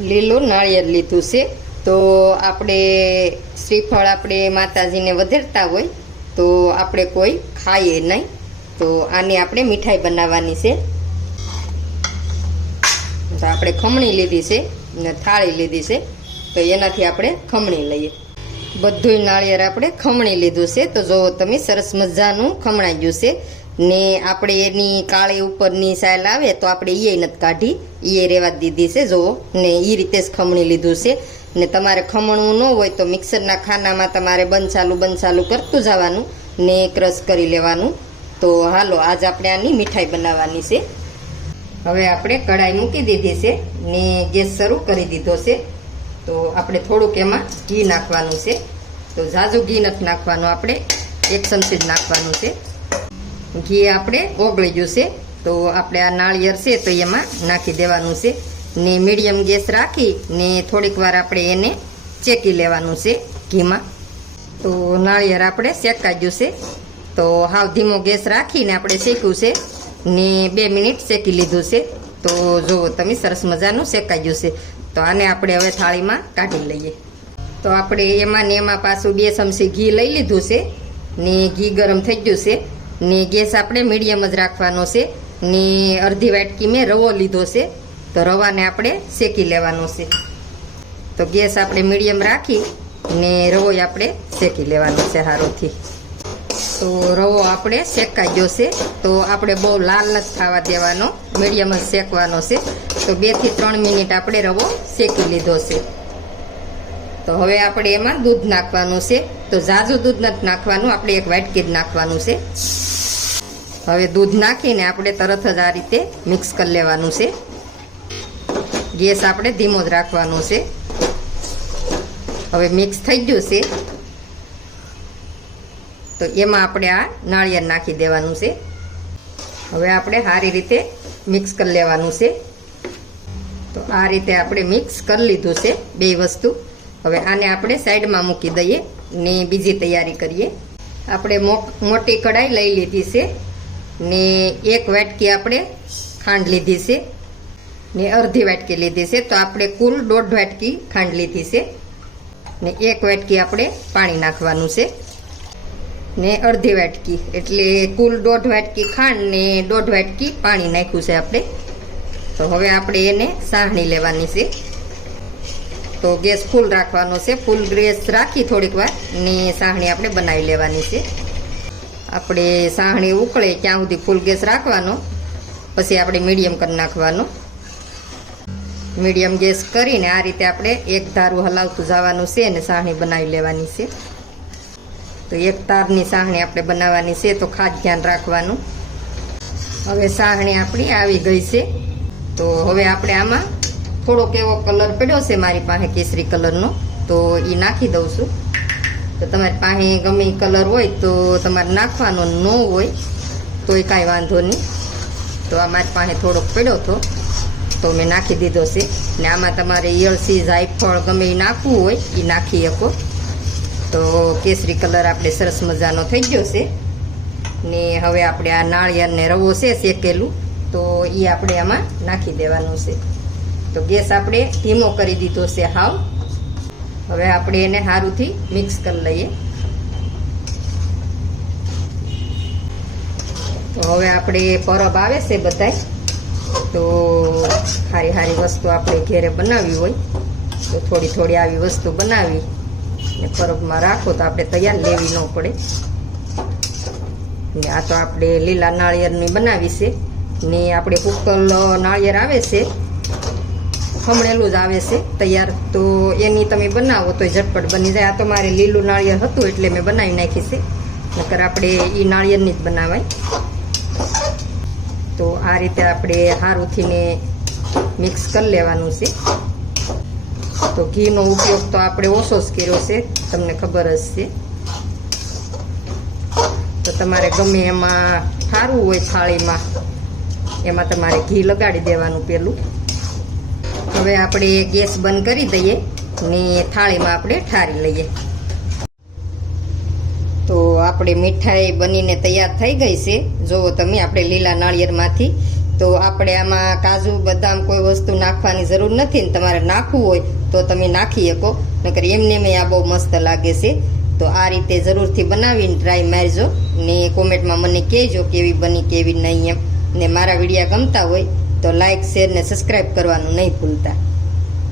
લીલું નાળિયેર લીધું છે. તો આપણે શ્રીફળ આપણે માતાજીને વધેરતા હોય તો આપણે કોઈ ખાઈએ નહીં. તો આની આપણે મીઠાઈ બનાવવાની છે. તો આપણે ખમણી લીધી છે ને થાળી લીધી છે. તો એનાથી આપણે ખમણી લઈએ. બધુંય નાળિયેર આપણે ખમણી લીધું છે. તો જો તમે સરસ મજાનું ખમણાઈ ગયું છે. ને આપણે એની કાળી ઉપરની સાયલ આવે તો આપણે એ નથી કાઢી. એ રેવા દીધી છે, જુઓ. ને એ રીતે જ ખમણી લીધું છે. ને તમારે ખમણવું ન હોય તો મિક્સરના ખાનામાં તમારે બંધ ચાલુ કરતું જવાનું ને ક્રશ કરી લેવાનું. તો હાલો, આજ આપણે આની મીઠાઈ બનાવવાની છે. હવે આપણે કઢાઈ મૂકી દીધી છે ને ગેસ શરૂ કરી દીધો છે. તો આપણે થોડુંક એમાં ઘી નાખવાનું છે. તો ઝાઝું ઘી નથી નાખવાનું આપણે. એક ચમચી જ નાખવાનું છે. ઘી આપણે ઓગળી ગયું છે. તો આપણે આ નાળિયેર છે તો એમાં નાખી દેવાનું છે. ને મીડિયમ ગેસ રાખી ને થોડીક વાર આપણે એને ચેકી લેવાનું છે ઘીમાં. તો નાળિયેર આપણે શેકાઈ ગયું છે. તો હાવ ધીમો ગેસ રાખીને આપણે શેક્યું છે. ને બે મિનિટ શેકી લીધું છે. તો જુઓ તમે સરસ મજાનું શેકાઈ ગયું છે. તો આને આપણે હવે થાળીમાં કાઢી લઈએ. તો આપણે એમાં ને એમાં પાછું બે ચમચી ઘી લઈ લીધું છે. ને ઘી ગરમ થઈ ગયું છે. ને ગેસ આપણે મીડિયમ જ રાખવાનો છે. ને અડધી વાટકી મેં રવો લીધો છે. તો રવાને આપણે શેકી લેવાનો છે. તો ગેસ આપણે મીડિયમ રાખી ને રવો આપણે શેકી લેવાનો છે હારોથી. તો રવો આપણે શેકાઈ ગયો છે. તો આપણે બહુ લાલ નથી થવા દેવાનો. મીડિયમ જ શેકવાનો છે. તો બેથી ત્રણ મિનિટ આપણે રવો શેકી લીધો છે. તો હવે આપણે એમાં દૂધ નાખવાનું છે. તો ઝાઝું દૂધ નથી નાખવાનું, આપણે એક વાટકી જ નાખવાનું છે. હવે દૂધ નાખીને આપણે તરત જ આ રીતે મિક્સ કરી લેવાનું છે. ગેસ આપણે ધીમો જ રાખવાનો છે. હવે મિક્સ થઈ ગયું છે. તો એમાં આપણે આ નાળિયેર નાખી દેવાનું છે. હવે આપણે સારી રીતે મિક્સ કરી લેવાનું છે. તો આ રીતે આપણે મિક્સ કરી લીધું છે બે વસ્તુ. હવે આને આપણે સાઈડમાં મૂકી દઈએ ને બીજી તૈયારી કરીએ. આપણે મોટી કઢાઈ લઈ લીધી છે ને એક વાટકી આપણે ખાંડ લીધી છે ને અડધી વાટકી લીધી છે. તો આપણે કુલ દોઢ વાટકી ખાંડ લીધી છે ને એક વાટકી આપણે પાણી નાખવાનું છે ને અડધી વાટકી. એટલે કુલ દોઢ વાટકી ખાંડ ને દોઢ વાટકી પાણી નાખ્યું છે આપણે. તો હવે આપણે એને સાહણી લેવાની છે. તો ગેસ ફૂલ રાખવાનો છે. ફૂલ ગેસ રાખી થોડીક વાર. ને સાહણી આપણે બનાવી લેવાની છે. આપણે સાહણી ઉકળે ત્યાં સુધી ફૂલ ગેસ રાખવાનો. પછી આપણે મીડિયમ કરી નાખવાનો. મીડિયમ ગેસ કરીને આ રીતે આપણે એક ધારું હલાવતું જવાનું છે અને સાહણી બનાવી લેવાની છે. તો એક તારની સાહણી આપણે બનાવવાની છે તો ખાસ ધ્યાન રાખવાનું. હવે સાહણી આપણી આવી ગઈ છે. તો હવે આપણે આમાં થોડોક એવો કલર પડ્યો છે મારી પાસે કેસરી કલરનો, તો એ નાખી દઉં છું. તો તમારી પાસે ગમે કલર હોય તો તમારે નાખવાનો ન હોય, તોય કાંઈ વાંધો નહીં. તો આ મારી પાસે થોડોક પડ્યો હતો, તો મેં નાખી દીધો છે. ને આમાં તમારે ઈયળસી જાયફળ ગમે એ નાખવું હોય એ નાખી શકો. તો કેસરી કલર આપણે સરસ મજાનો થઈ ગયો છે. ને હવે આપણે આ નાળિયેરને રવો છે શેકેલું, તો એ આપણે આમાં નાખી દેવાનું છે. તો ગેસ આપણે ધીમો કરી દીધો છે હાવ. હવે આપણે એને સારુંથી મિક્સ કરી લઈએ. તો હવે આપણે પરબ આવે છે બધાય. તો સારી સારી વસ્તુ આપણે ઘેરે બનાવવી હોય, તો થોડી થોડી આવી વસ્તુ બનાવી ને પરબમાં રાખો તો આપણે તૈયાર લેવી ન પડે. ને આ તો આપણે લીલા નાળિયેરની બનાવી છે. ને આપણે કુકલ નાળિયેર આવે છે. ખમણેલું જ આવે છે, તૈયાર. તો એની તમે બનાવો તો ઝટપટ બની જાય. આ તો મારે લીલું નાળિયેર હતું એટલે મેં બનાવી નાખી છે. નકર આપણે એ નાળિયેરની જ બનાવાય. તો આ રીતે આપણે હારુથીને મિક્સ કરી લેવાનું છે. તો ઘીનો ઉપયોગ તો આપણે ઓછો જ કર્યો છે, તમને ખબર જ છે. તો તમારે ગમે એમાં સારું હોય થાળીમાં, એમાં તમારે ઘી લગાડી દેવાનું પેલું. હવે આપણે ગેસ બંધ કરી દઈએ ને થાળીમાં આપણે ઠારી લઈએ. તો આપણે મીઠાઈ બનીને તૈયાર થઈ ગઈ છે. જુઓ તમે, આપણે લીલા નાળિયેરમાંથી. તો આપણે આમાં કાજુ, બદામ કોઈ વસ્તુ નાખવાની જરૂર નથી ને તમારે નાખવું હોય તો તમે નાખી શકો. નકર એમને મેં આ બહુ મસ્ત લાગે છે. તો આ રીતે જરૂરથી બનાવીને ટ્રાય મારજો ને કોમેન્ટમાં મને કહેજો કેવી બની, કેવી નહીં એમ. ને મારા વિડીયા ગમતા હોય તો લાઈક શેર ને સબસ્ક્રાઈબ કરવાનું નહીં ભૂલતા.